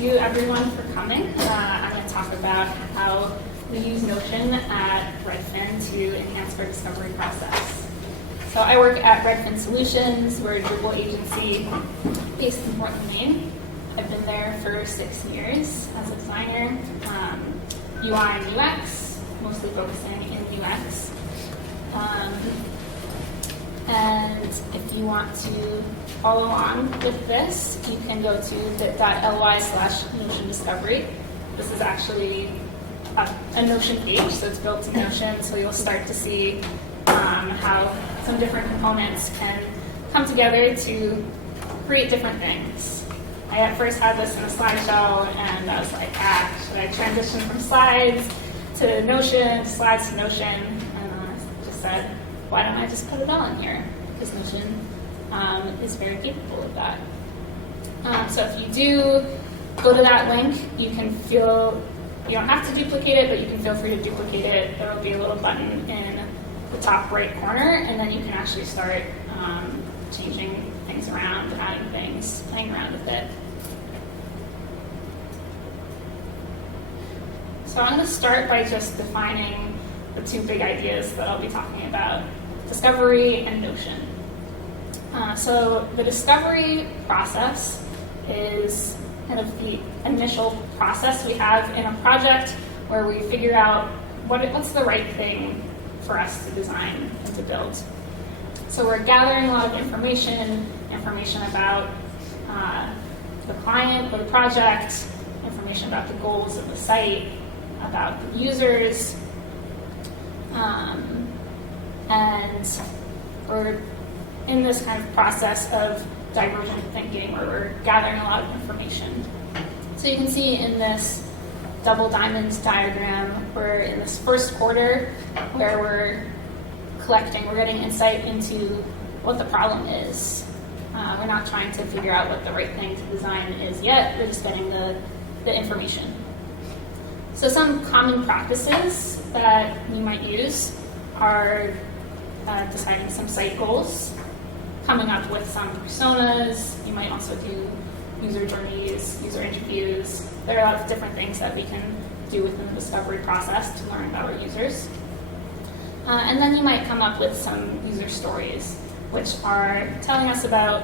Thank you everyone for coming. I'm going to talk about how we use Notion at Redfin to enhance our discovery process. So I work at Redfin Solutions. We're a Drupal agency based in Portland, Maine. I've been there for 6 years as a designer, UI and UX, mostly focusing in UX. And if you want to follow on with this, you can go to bit.ly/Notion Discovery. This is actually a Notion page, so it's built in Notion, so you'll start to see how some different components can come together to create different things. I at first had this in a slideshow, and I was like, should I transition from slides to Notion, slides to Notion? And I just said, why don't I just put it all in here? Because Notion is very capable of that. So if you do go to that link, you don't have to duplicate it, but you can feel free to duplicate it. There will be a little button in the top right corner, and then you can actually start changing things around, adding things, playing around with it. So I'm going to start by just defining the 2 big ideas that I'll be talking about: discovery and Notion. So the discovery process is kind of the initial process we have in a project where we figure out what's the right thing for us to design and to build. So we're gathering a lot of information about the client or the project, information about the goals of the site, about the users, and we're in this kind of process of divergent thinking where we're gathering a lot of information. So you can see in this double diamond diagram, we're in this first quarter where we're getting insight into what the problem is. We're not trying to figure out what the right thing to design is yet, we're just getting the information. So some common practices that we might use are deciding some site goals, coming up with some personas. You might also do user journeys, user interviews. There are a lot of different things that we can do within the discovery process to learn about our users. And then you might come up with some user stories, which are telling us about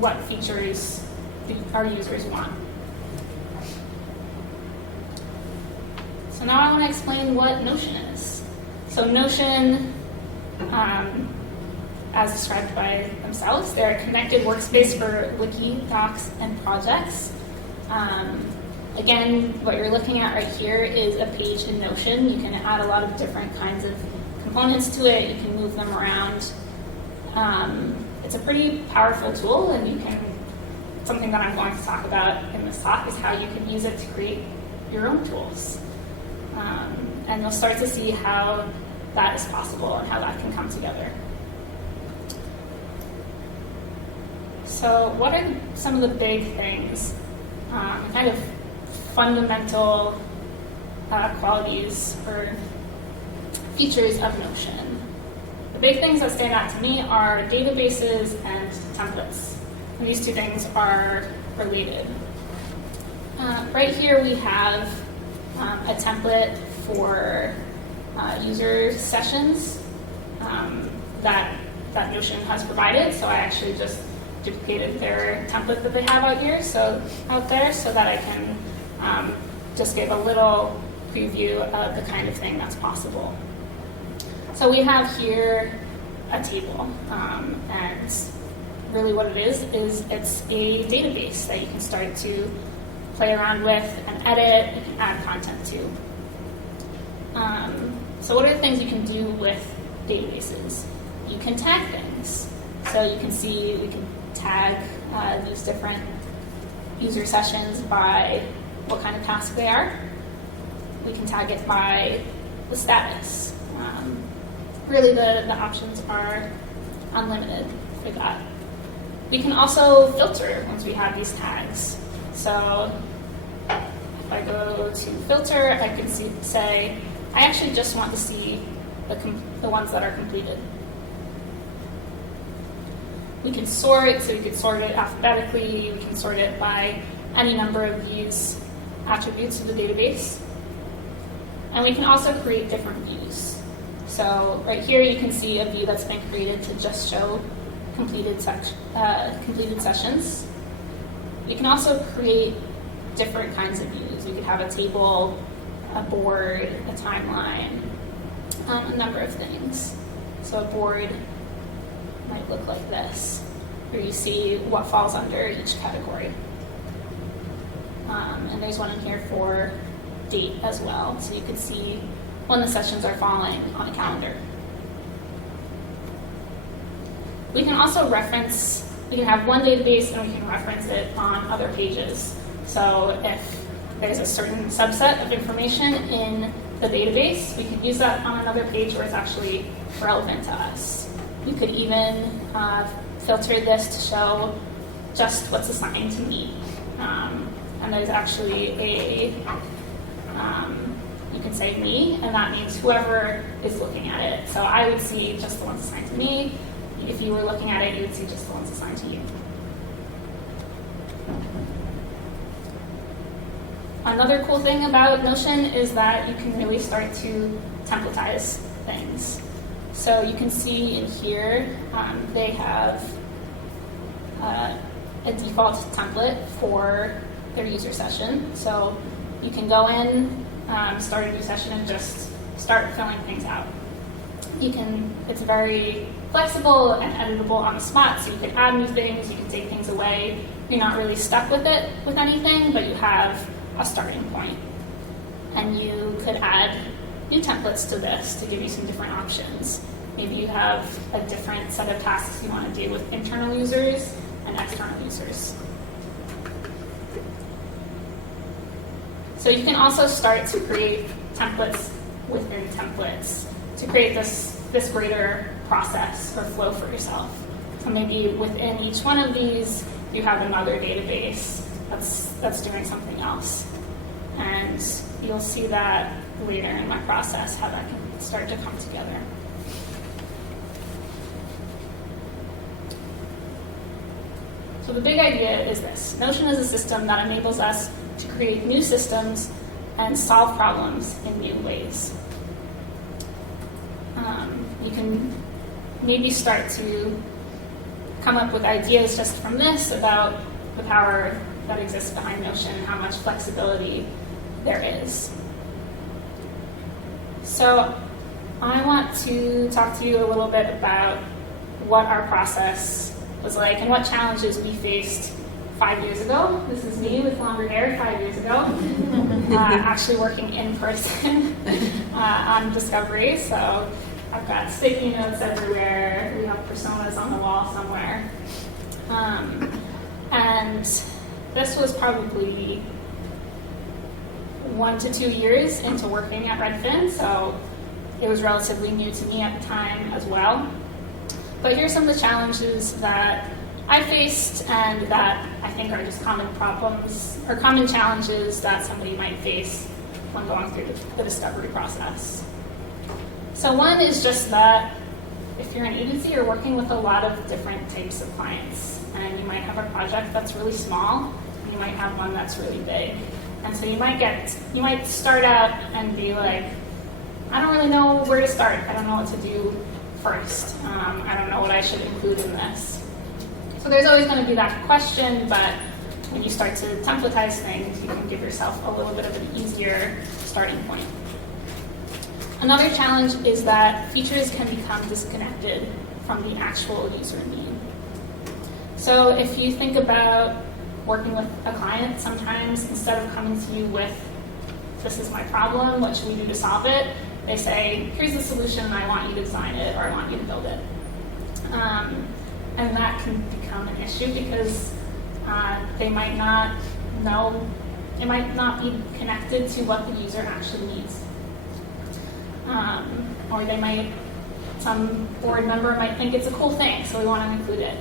what features our users want. So now I want to explain what Notion is. So Notion, as described by themselves, they're a connected workspace for wiki, docs, and projects. Again, what you're looking at right here is a page in Notion. You can add a lot of different kinds of components to it. You can move them around. It's a pretty powerful tool, and something that I'm going to talk about in this talk is how you can use it to create your own tools. And you'll start to see how that is possible and how that can come together. So what are some of the big things, kind of fundamental qualities or features of Notion? The big things that stand out to me are databases and templates. And these 2 things are related. Right here we have a template for user sessions that Notion has provided. So I actually just duplicated their template that they have out there so that I can just give a little preview of the kind of thing that's possible. So we have here a table, and really what it is it's a database that you can start to play around with and edit and add content to. So what are the things you can do with databases? You can tag things. So you can see we can tag these different user sessions by what kind of task they are. We can tag it by the status. Really the options are unlimited for that. We can also filter once we have these tags. So if I go to filter, I can say, I actually just want to see the ones that are completed. We can sort, so we can sort it alphabetically, we can sort it by any number of views attributes of the database. And we can also create different views. So right here you can see a view that's been created to just show completed sessions. You can also create different kinds of views. You could have a table, a board, a timeline, a number of things. So a board might look like this, where you see what falls under each category. And there's one in here for date as well, so you can see when the sessions are falling on a calendar. We can also reference, we can have one database and we can reference it on other pages. So if there's a certain subset of information in the database, we can use that on another page where it's actually relevant to us. You could even filter this to show just what's assigned to me. And there's actually you can say me, and that means whoever is looking at it. So I would see just the ones assigned to me. If you were looking at it, you would see just the ones assigned to you. Another cool thing about Notion is that you can really start to templatize things. So you can see in here, they have a default template for their user session. So you can go in, start a new session, and just start filling things out. It's very flexible and editable on the spot, so you can add new things, you can take things away. You're not really stuck with it with anything, but you have a starting point. And you could add new templates to this to give you some different options. Maybe you have a different set of tasks you want to do with internal users and external users. So you can also start to create templates within templates to create this greater process or flow for yourself. So maybe within each one of these, you have another database that's doing something else. And you'll see that later in my process, how that can start to come together. So the big idea is this. Notion is a system that enables us to create new systems and solve problems in new ways. You can maybe start to come up with ideas just from this about the power that exists behind Notion and how much flexibility there is. So I want to talk to you a little bit about what our process was like and what challenges we faced 5 years ago. This is me with longer hair 5 years ago, actually working in person on Discovery. So I've got sticky notes everywhere. We have personas on the wall somewhere. And this was probably 1 to 2 years into working at Redfin, so it was relatively new to me at the time as well. But here are some of the challenges that I faced and that I think are just common problems or common challenges that somebody might face when going through the discovery process. So one is just that if you're an agency, you're working with a lot of different types of clients. And you might have a project that's really small, and you might have one that's really big. And so you might start out and be like, I don't really know where to start. I don't know what to do first. I don't know what I should include in this. So there's always going to be that question, but when you start to templatize things, you can give yourself a little bit of an easier starting point. Another challenge is that features can become disconnected from the actual user need. So if you think about working with a client, sometimes instead of coming to you with, this is my problem, what should we do to solve it? They say, here's the solution, and I want you to design it, or I want you to build it. And that can become an issue because they might not know, it might not be connected to what the user actually needs. Or some board member might think it's a cool thing, so we want to include it.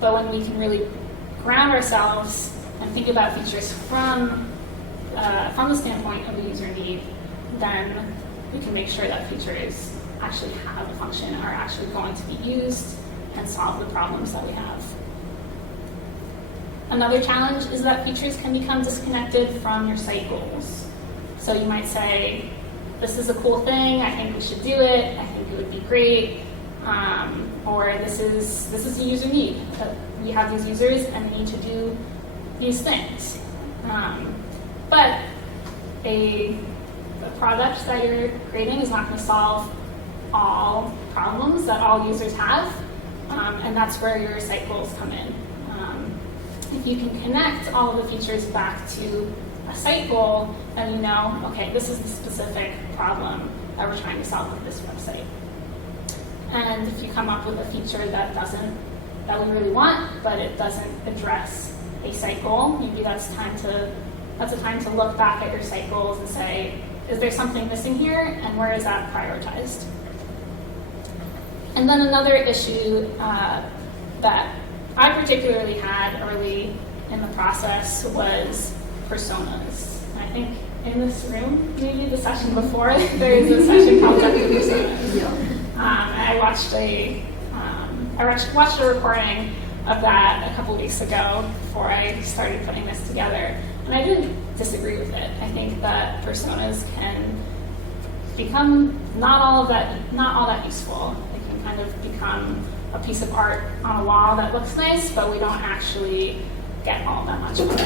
But when we can really ground ourselves and think about features from the standpoint of the user need, then we can make sure that features actually have a function, are actually going to be used, and solve the problems that we have. Another challenge is that features can become disconnected from your site goals. So you might say, this is a cool thing, I think we should do it, I think it would be great, or this is a user need. We have these users and they need to do these things. But a product that you're creating is not going to solve all problems that all users have, and that's where your site goals come in. If you can connect all of the features back to a site goal, then you know, okay, this is the specific problem that we're trying to solve with this website. And if you come up with a feature that we really want, but it doesn't address a site goal, maybe that's a time to look back at your site goals and say, is there something missing here, and where is that prioritized? And then another issue that I particularly had early in the process was personas. And I think in this room, maybe the session before, there is a session called personas. Yeah. I watched a recording of that a couple weeks ago before I started putting this together, and I didn't disagree with it. I think that personas can become not all that useful. They can kind of become a piece of art on a wall that looks nice, but we don't actually get all that much from it.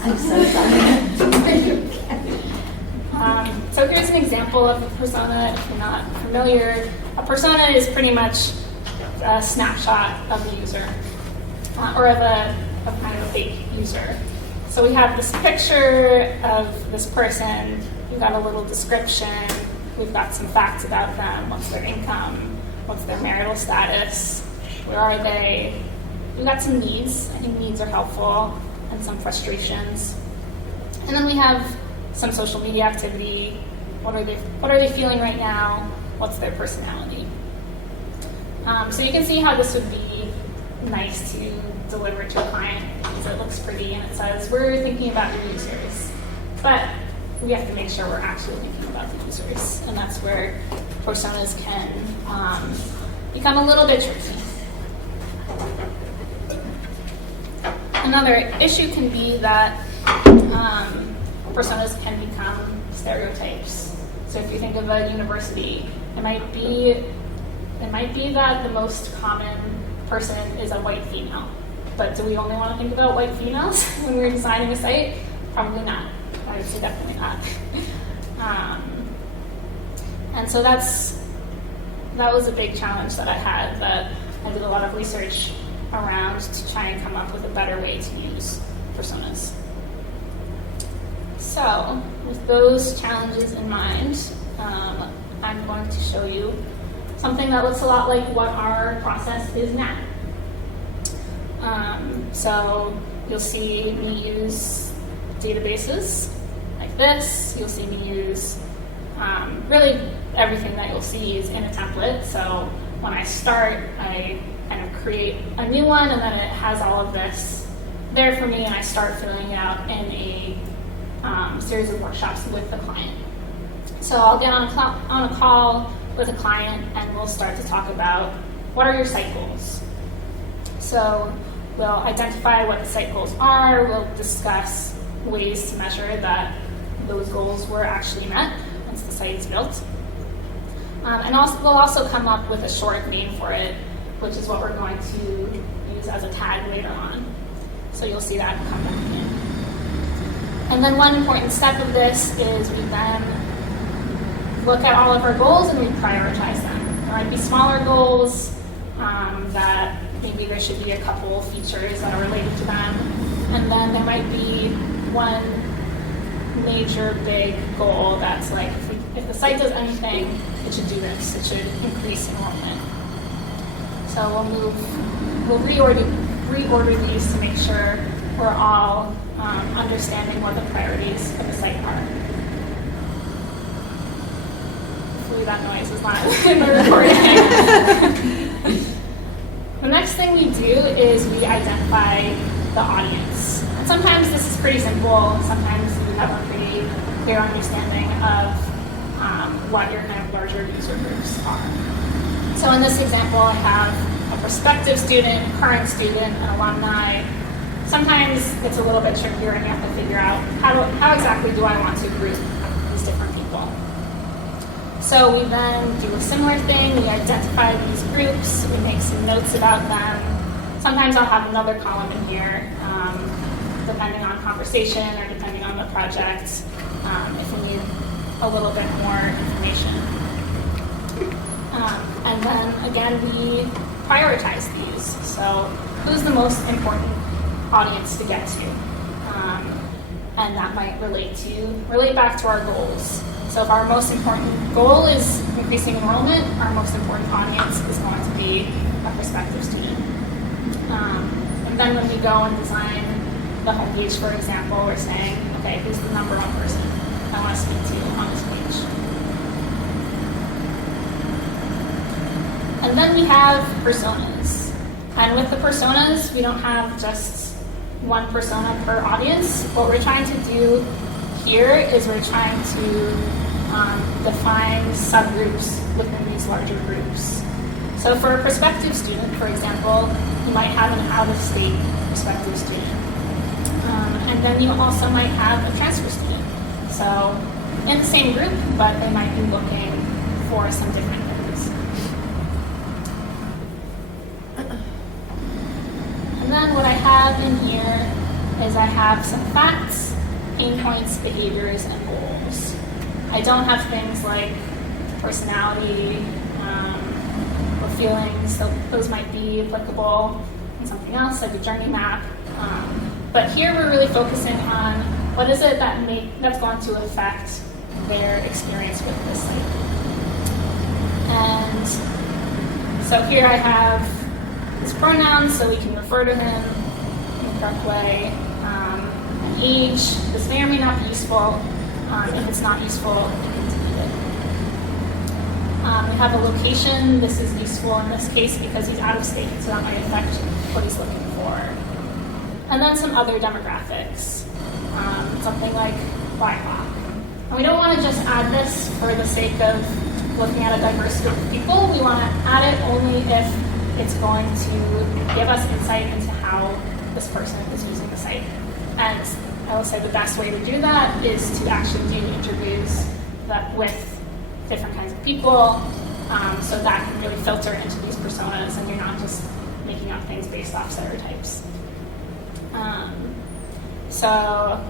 I'm so sorry. So here's an example of a persona. If you're not familiar, a persona is pretty much a snapshot of the user, or of kind of a fake user. So we have this picture of this person. We've got a little description. We've got some facts about them. What's their income? What's their marital status? Where are they? We've got some needs. I think needs are helpful, and some frustrations. And then we have some social media activity. What are they feeling right now? What's their personality? So you can see how this would be nice to deliver to a client because it looks pretty and it says, we're thinking about your users. But we have to make sure we're actually thinking about the users. And that's where personas can become a little bit tricky. Another issue can be that personas can become stereotypes. So if you think of a university, it might be that the most common person is a white female. But do we only want to think about white females when we're designing a site? Probably not. I would say definitely not. And so that was a big challenge that I had, that I did a lot of research around to try and come up with a better way to use personas. So with those challenges in mind, I'm going to show you something that looks a lot like what our process is now. So you'll see me use databases like this. You'll see me use really everything that you'll see is in a template. So when I start, I kind of create a new one, and then it has all of this there for me, and I start filling it out in a series of workshops with the client. So I'll get on a call with a client, and we'll start to talk about what are your site goals. So we'll identify what the site goals are. We'll discuss ways to measure that those goals were actually met once the site is built. And we'll also come up with a short name for it, which is what we're going to use as a tag later on. So you'll see that come back in. And then one important step of this is we then look at all of our goals and we prioritize them. There might be smaller goals that maybe there should be a couple features that are related to them. And then there might be one major big goal that's like, if the site does anything, it should do this. It should increase enrollment. So we'll reorder these to make sure we're all understanding what the priorities of the site are. Hopefully that noise is not in the recording. The next thing we do is we identify the audience. And sometimes this is pretty simple. Sometimes you have a pretty clear understanding of what your kind of larger user groups are. So in this example, I have a prospective student, current student, an alumni, sometimes it's a little bit trickier and you have to figure out how exactly do I want to group these different people. So we then do a similar thing. We identify these groups. We make some notes about them. Sometimes I'll have another column in here, depending on conversation or depending on the project, if we need a little bit more information. And then again, we prioritize these. So who's the most important audience to get to? And that might relate back to our goals. So if our most important goal is increasing enrollment, our most important audience is going to be a prospective student. And then when we go and design the homepage, for example, we're saying, okay, who's the number one person I want to speak to on this page? And then we have personas. And with the personas, we don't have just one persona per audience. What we're trying to do here is we're trying to define subgroups within these larger groups. So for a prospective student, for example, you might have an out-of-state prospective student. And then you also might have a transfer student. So in the same group, but they might be looking for some different things. And then what I have in here is I have some facts, pain points, behaviors, and goals. I don't have things like personality or feelings, so those might be applicable in something else, like a journey map. But here we're really focusing on what is it that's going to affect their experience with this site. And so here I have his pronouns, so we can refer to him in the correct way. Age, this may or may not be useful. If it's not useful, you can delete it. We have a location. This is useful in this case because he's out of state, so that might affect what he's looking for. And then some other demographics, something like BIPOC. And we don't want to just add this for the sake of looking at a diverse group of people. We want to add it only if it's going to give us insight into how this person is using the site. And I will say the best way to do that is to actually do interviews with different kinds of people, so that can really filter into these personas and you're not just making up things based off stereotypes. So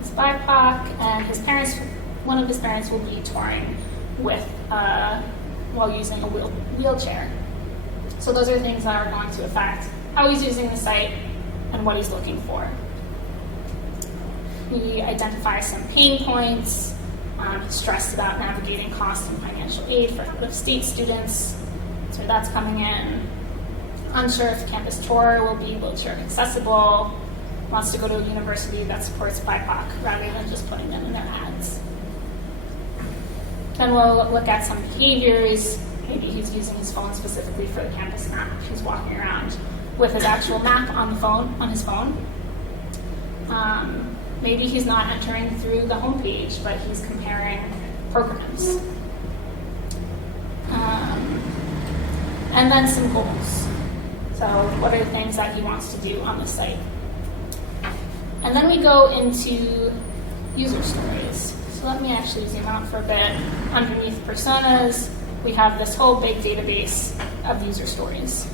it's BIPOC, and one of his parents will be touring with while using a wheelchair. So those are things that are going to affect how he's using the site and what he's looking for. We identify some pain points. He's stressed about navigating cost and financial aid for out-of-state students, so that's coming in. Unsure if the campus tour will be wheelchair accessible. Wants to go to a university that supports BIPOC rather than just putting them in their ads. Then we'll look at some behaviors. Maybe he's using his phone specifically for the campus map. He's walking around with his actual map on his phone. Maybe he's not entering through the homepage, but he's comparing programs. And then some goals. So what are the things that he wants to do on the site? And then we go into user stories. So let me actually zoom out for a bit. Underneath personas, we have this whole big database of user stories.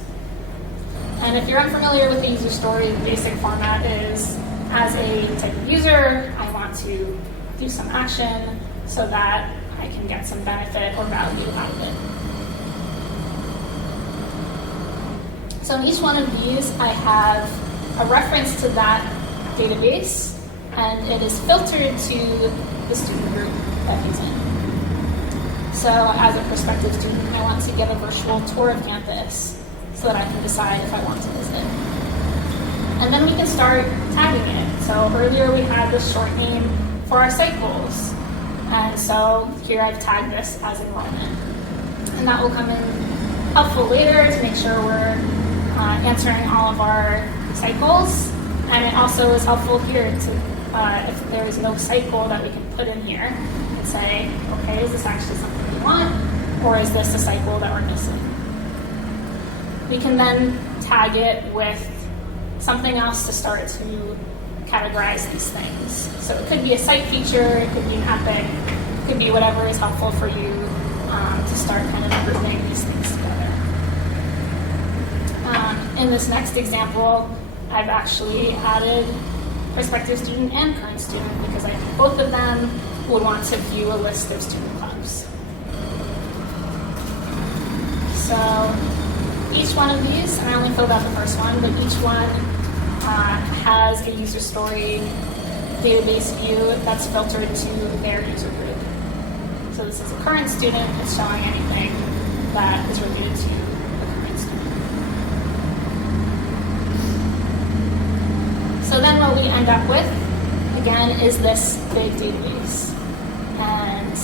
And if you're unfamiliar with the user story, the basic format is, as a type of user, I want to do some action so that I can get some benefit or value out of it. So in each one of these, I have a reference to that database, and it is filtered to the student group that he's in. So as a prospective student, I want to get a virtual tour of campus so that I can decide if I want to visit. And then we can start tagging it. So earlier we had this short name for our site goals. And so here I've tagged this as enrollment. And that will come in helpful later to make sure we're answering all of our site goals. And it also is helpful here to, if there is no site goal that we can put in here, and say, okay, is this actually something we want? Or is this a site goal that we're missing? We can then tag it with something else to start to categorize these things. So it could be a site feature, it could be an epic, it could be whatever is helpful for you to start kind of grouping these things together. In this next example, I've actually added prospective student and current student because I think both of them would want to view a list of student clubs. So each one of these, and I only filled out the first one, but each one has a user story database view that's filtered to their user group. So this is a current student, it's showing anything that is related to the current student. So then what we end up with, again, is this big database. And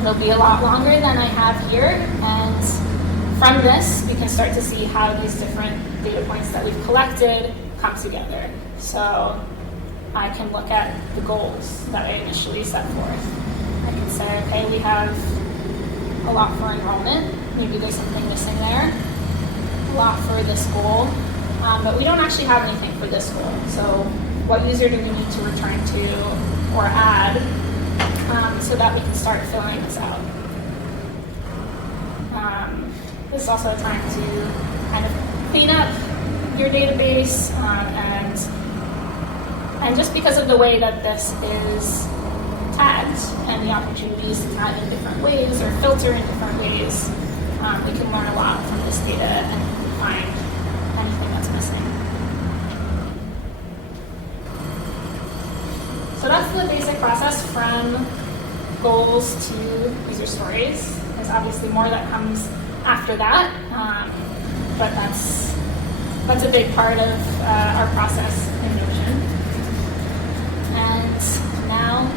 it'll be a lot longer than I have here. And from this, we can start to see how these different data points that we've collected come together. So I can look at the goals that I initially set forth. I can say, okay, we have a lot for enrollment. Maybe there's something missing there. A lot for this goal. But we don't actually have anything for this goal. So what user do we need to return to or add so that we can start filling this out? This is also a time to kind of clean up your database and just because of the way that this is tagged and the opportunities to tag in different ways or filter in different ways, we can learn a lot from this data and find anything that's missing. So that's the basic process from goals to user stories. There's obviously more that comes after that, but that's a big part of our process in Notion. And now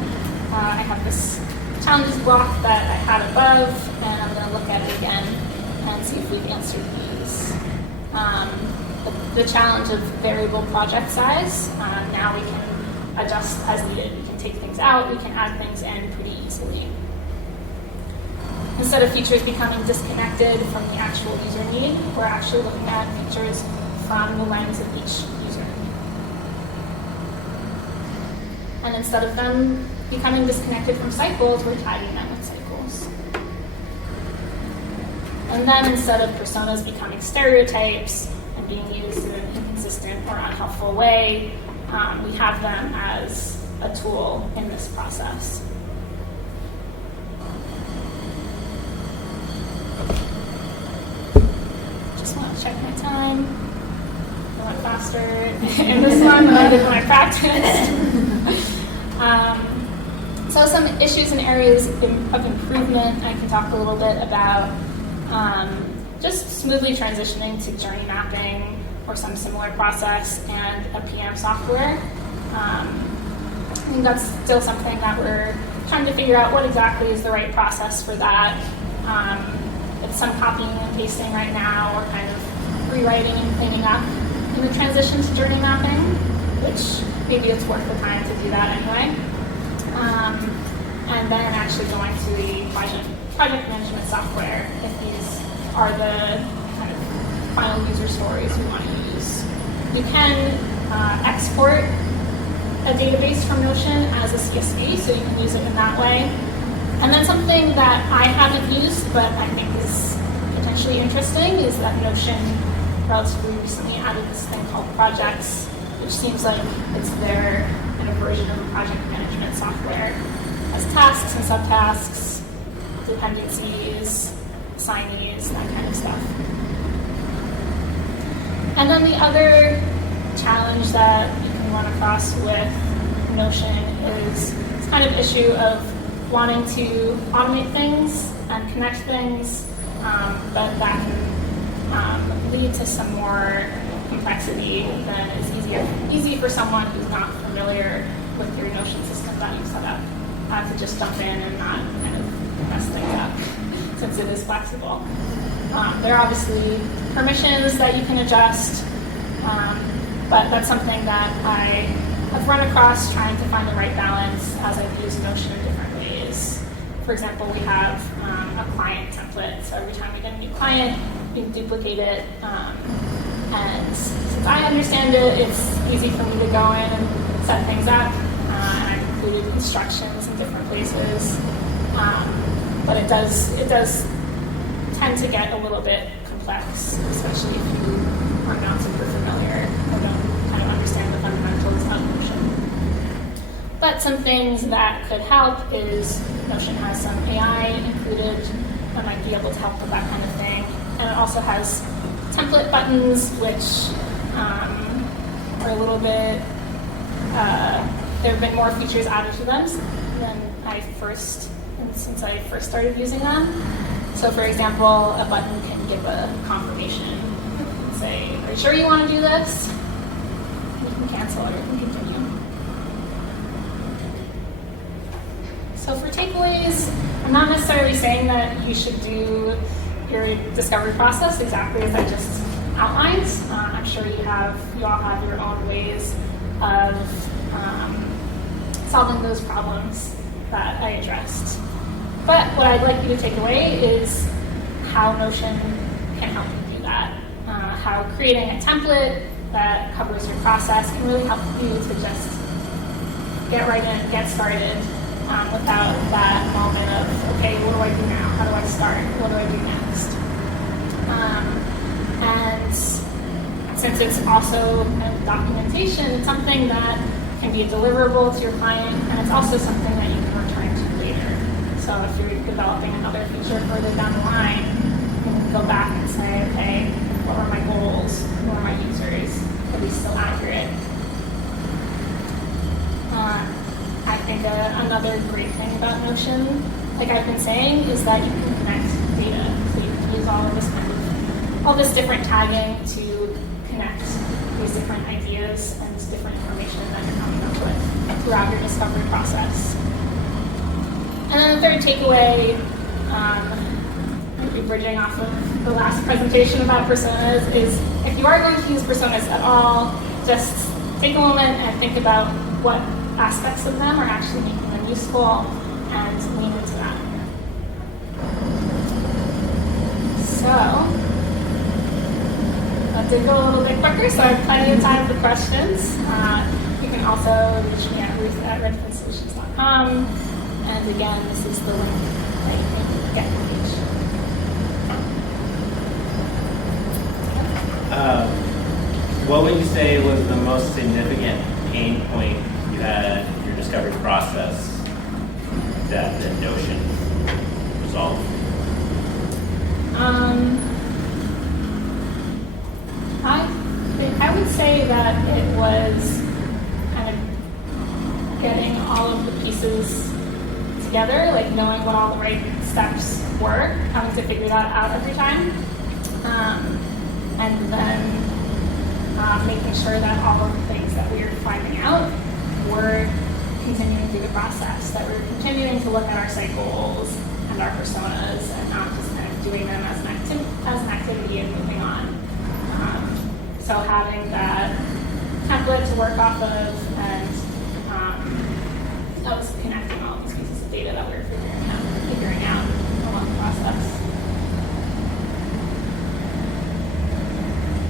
I have this challenges block that I had above, and I'm going to look at it again and see if we've answered these. The challenge of variable project size, now we can adjust as needed. We can take things out, we can add things in pretty easily. Instead of features becoming disconnected from the actual user need, we're actually looking at features from the lens of each user. And instead of them becoming disconnected from cycles, we're tagging them with cycles. And then instead of personas becoming stereotypes and being used in an inconsistent or unhelpful way, we have them as a tool in this process. Just want to check my time. I went faster in this one than I did when I practiced. So some issues and areas of improvement, I can talk a little bit about just smoothly transitioning to journey mapping or some similar process and a PM software. I think that's still something that we're trying to figure out what exactly is the right process for that. It's some copying and pasting right now, or kind of rewriting and cleaning up in the transition to journey mapping, which maybe it's worth the time to do that anyway. And then actually going to the project management software if these are the kind of final user stories we want to use. You can export a database from Notion as a CSV, so you can use it in that way. And then something that I haven't used but I think is potentially interesting is that Notion relatively recently added this thing called projects, which seems like it's their kind of version of a project management software. It has tasks and subtasks, dependencies, assignees, that kind of stuff. And then the other challenge that you can run across with Notion is this kind of issue of wanting to automate things and connect things, but that can lead to some more complexity than is easy for someone who's not familiar with your Notion system that you set up to just jump in and not kind of mess things up, since it is flexible. There are obviously permissions that you can adjust, but that's something that I have run across trying to find the right balance as I've used Notion in different ways. For example, we have a client template, so every time we get a new client, you can duplicate it And since I understand it, it's easy for me to go in and set things up. And I've included instructions in different places. But it does tend to get a little bit complex, especially if you are not super familiar or don't kind of understand the fundamentals of Notion. But some things that could help is Notion has some AI included that might be able to help with that kind of thing. And it also has template buttons, which are a little bit, there have been more features added to them since I first started using them. So for example, a button can give a confirmation and say, are you sure you want to do this? You can cancel or you can continue. So for takeaways, I'm not necessarily saying that you should do your discovery process exactly as I just outlined. I'm sure you all have your own ways of solving those problems that I addressed. But what I'd like you to take away is how Notion can help you do that. How creating a template that covers your process can really help you to just get right in, get started, without that moment of, okay, what do I do now? How do I start? What do I do next? And since it's also documentation, it's something that can be a deliverable to your client, and it's also something that you can return to later. So if you're developing another feature further down the line, you can go back and say, okay, what were my goals? Who are my users? Are these still accurate? I think another great thing about Notion, like I've been saying, is that you can connect data. So you can use all this different tagging to connect these different ideas and different information that you're coming up with throughout your discovery process. And then the third takeaway, maybe bridging off of the last presentation about personas, is if you are going to use personas at all, just take a moment and think about what aspects of them are actually making them useful and lean into that. So, that did go a little bit quicker, so I have plenty of time for questions. You can also reach me at ruth@redfinsolutions.com. And again, this is the link that you can get the page. What would you say was the most significant pain point you had in your discovery process that the Notion resolved? I would say that it was kind of getting all of the pieces together, like knowing what all the right steps were, having to figure that out every time, and then making sure that all of the things that we were finding out were continuing through the process, that we're continuing to look at our site goals and our personas and not just kind of doing them as an activity and moving on. So having that template to work off of, and that was connecting all these pieces of data that we were figuring out along the process.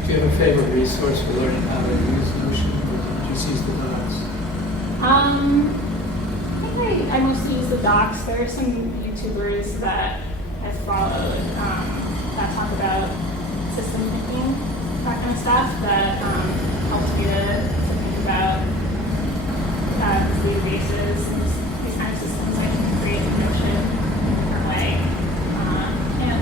Do you have a favorite resource for learning how to use Notion, or did you just use the docs? I think I mostly use the docs. There are some YouTubers that I followed that talk about system thinking, that kind of stuff, that helps me to think about databases and these kind of systems I can create in Notion in a different way. And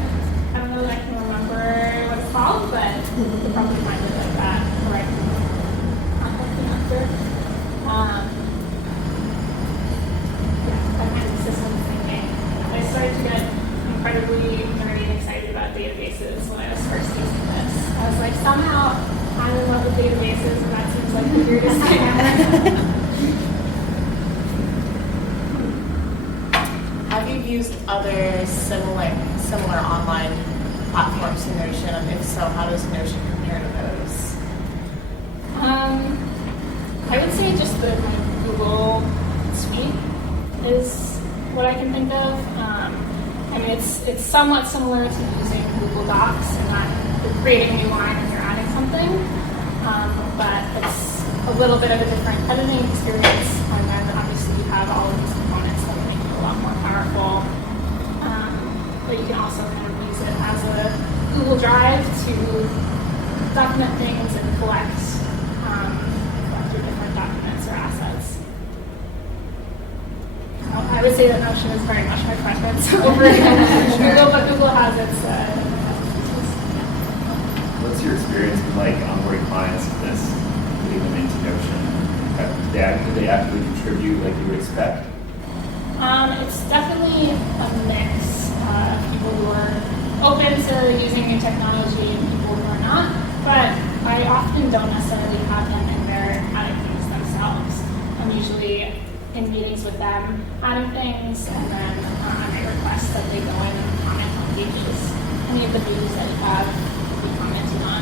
I don't know that I can remember what it's called, but you could probably find it like that, or I can contact them after. That kind of system thinking. I started to get incredibly nerdy and excited about databases when I was first using this. I was like, somehow I'm in love with databases, and that seems like the weirdest thing ever. Have you used other similar online platforms to Notion? And if so, how does Notion compare to those? I would say just the Google suite is what I can think of. I mean, it's somewhat similar to using Google Docs, and that you're creating a new line and you're adding something. something, but it's a little bit of a different editing experience, and then obviously you have all of these components that make it a lot more powerful. But you can also kind of use it as a Google Drive to document things and collect your different documents or assets. So I would say that Notion is very much my preference over Google, but Google has its features. What's your experience with like onboarding clients to this, putting them into Notion? Do they actively contribute like you would expect? It's definitely a mix of people who are open to using new technology and people who are not, but I often don't necessarily have them in there adding things themselves. I'm usually in meetings with them adding things, and then I request that they go in and comment on pages. Any of the pages that you have will be commented on.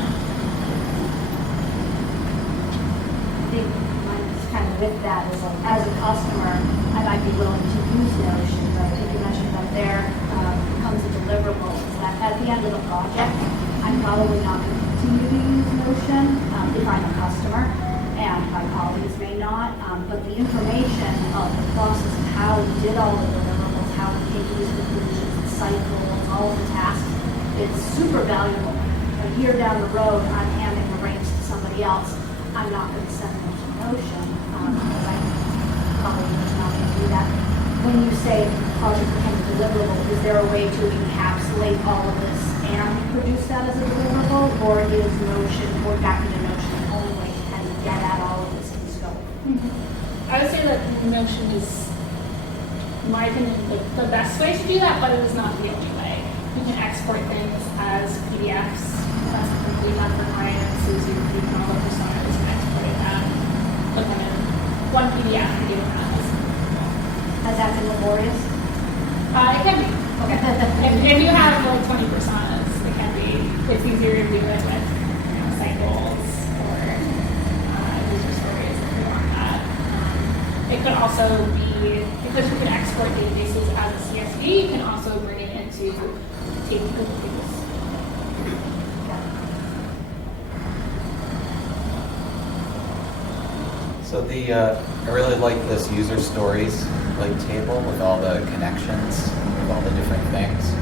I think mine's kind of with that is like, as a customer, I might be willing to use Notion, but I think you mentioned that there comes a deliverable. Is that at the end of the project, I'm probably not going to continue to use Notion if I'm a customer, and my colleagues may not. But the information of the process of how we did all the deliverables, how we came to these conclusions, the cycles, all of the tasks, it's super valuable. A year down the road, I'm handing the reins to somebody else. I'm not going to send them to Notion because I probably not going to do that. When you say project became a deliverable, is there a way to encapsulate all of this and produce that as a deliverable, or is Notion or back into Notion only and get at all of this in scope? I would say that Notion is, in my opinion, the best way to do that, but it is not the only way. You can export things as PDFs. That's something we have for clients, is you can all the personas and export them, put them in one PDF and give them as. Has that been laborious? It can be. Okay. if you have like 20 personas, it can be. It's easier to do it with cycles or user stories if you want that. It could also be, because you can export databases as a CSV, you can also bring it into Google tables. So I really like this user stories like table with all the connections, with all the different things.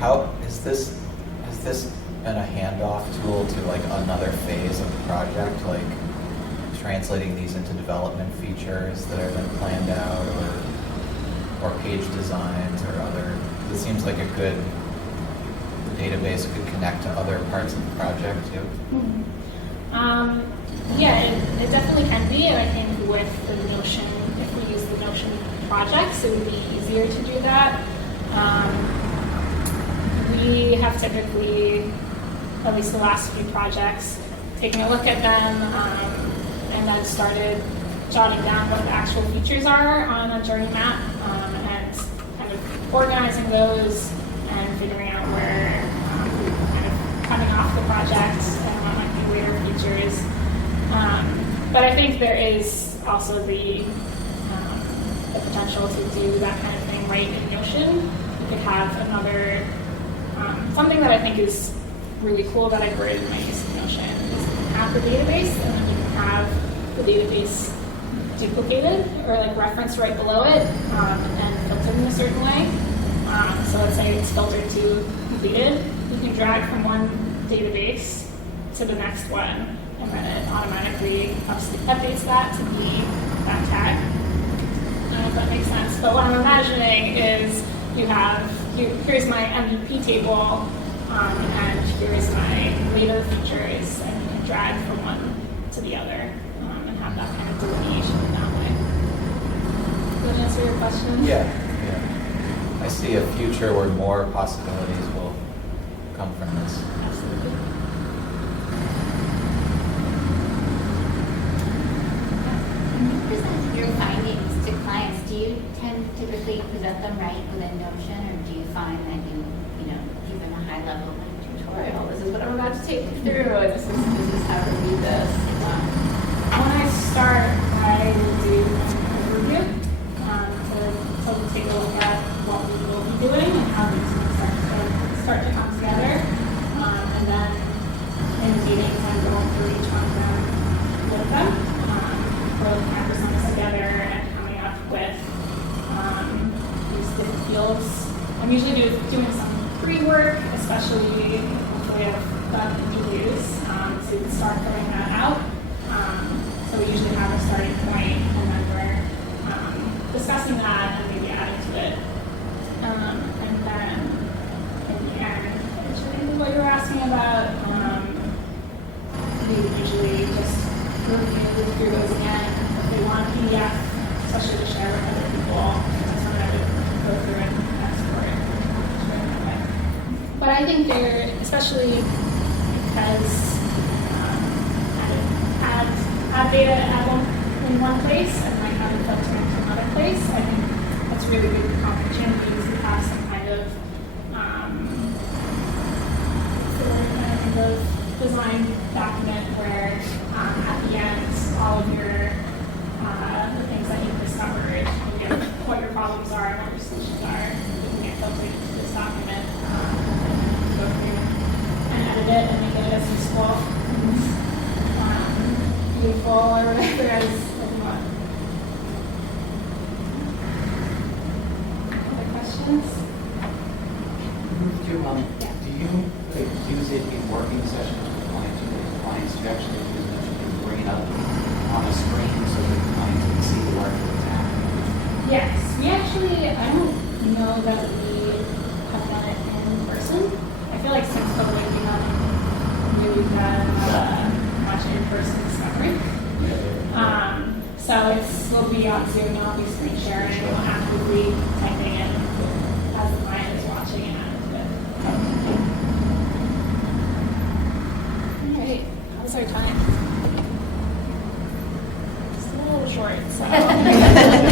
How has this been a handoff tool to like another phase of the project, like translating these into development features that have been planned out, or page designs or other? It seems like the database could connect to other parts of the project too. Mm-hmm. Yeah, it definitely can be, and I think with the Notion, if we use the Notion projects, it would be easier to do that. We have typically, at least the last few projects, taken a look at them and then started jotting down what the actual features are on a journey map and kind of organizing those and figuring out where kind of cutting off the project and what might be later features. But I think there is also the potential to do that kind of thing right in Notion. You could have another, something that I think is really cool that I've heard in my use of Notion is you can have the database and then you can have the database duplicated or like referenced right below it and filtered in a certain way. So let's say it's filtered to completed. You can drag from one database to the next one, and then it automatically updates that to be that tag. I don't know if that makes sense, but what I'm imagining is here's my MVP table, and here's my later features, and you can drag from one to the other and have that kind of delineation that way. Does that answer your question? Yeah. I see a future where more possibilities will come from this. Absolutely. When you present your findings to clients, do you tend to typically present them right within Notion, or do you find that you give them a high level tutorial? This is what I'm about to take you through, and this is how to read this. When I start, I will do an overview to take a look at what we will be doing and how these things start to come together. And then in the we usually have a starting point, and then we're discussing that and maybe adding to it. And then in the end, which I think is what you were asking about, we usually just review through those again. If they want a PDF, especially to share with other people, that's when I would go through and export it. But I think they're, especially because add data in one place and like have it filter into another place, I think that's really good opportunities to have some kind of design document where at the end all of your the things that you've discovered, you know, what your problems are and what your solutions are, you can get filtered into this document and go through and edit it and make it as useful and beautiful or whatever as you want. Other questions? Do you use it in working sessions with clients? Do you actually use it to bring it up on a screen so that clients can see the work that's happening? Yes, we actually, I don't know that we have done it in person. I feel like since COVID we haven't really done much in-person discovery. So we'll be on Zoom, I'll be screen sharing, we'll actively typing in as the client is watching and adding to it. All right, how's our time? Just a little short, so.